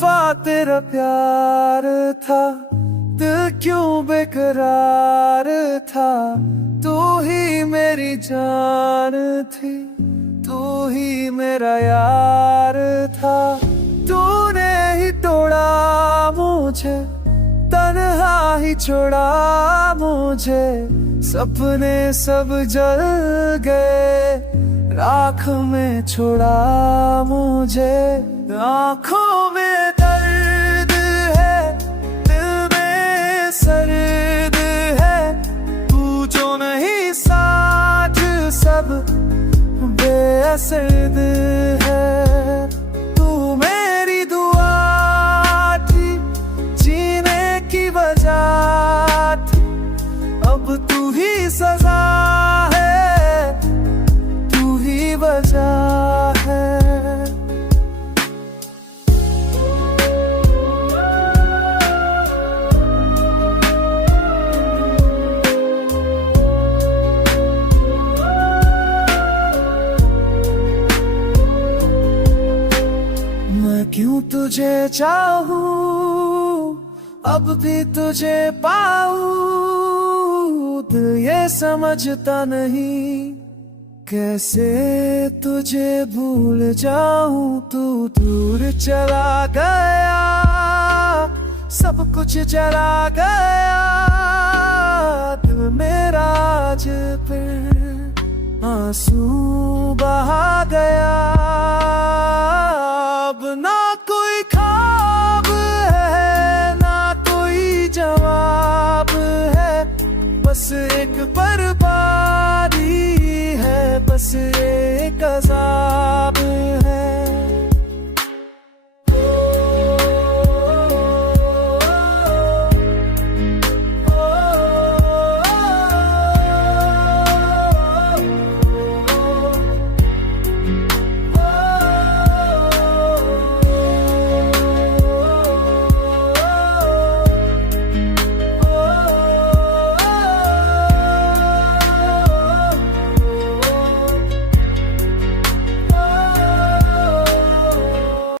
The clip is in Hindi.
वफा तेरा प्यार था, दिल क्यों बेकरार था। तू ही मेरी जान थी, तू ही मेरा यार था। तूने ही तोड़ा मुझे, तन्हा ही छोड़ा मुझे। सपने सब जल गए, राख में छोड़ा मुझे। आँखों में दर्द है, दिल में सर्द है। तू जो नहीं साथ सब बेअसर है। तू मेरी दुआ थी, जीने की वजह थी। अब तू ही सजा है, तू ही वजह है। मैं क्यों तुझे चाहूं, अब भी तुझे पाऊं। दिल ये समझता नहीं, कैसे तुझे भूल जाऊं। तू दूर चला गया, सब कुछ चला गया। दिल मेरा आज फिर आंसू बहा गया। अब ना कोई ख्वाब है, ना कोई जवाब है। बस एक बर्बादी है, बस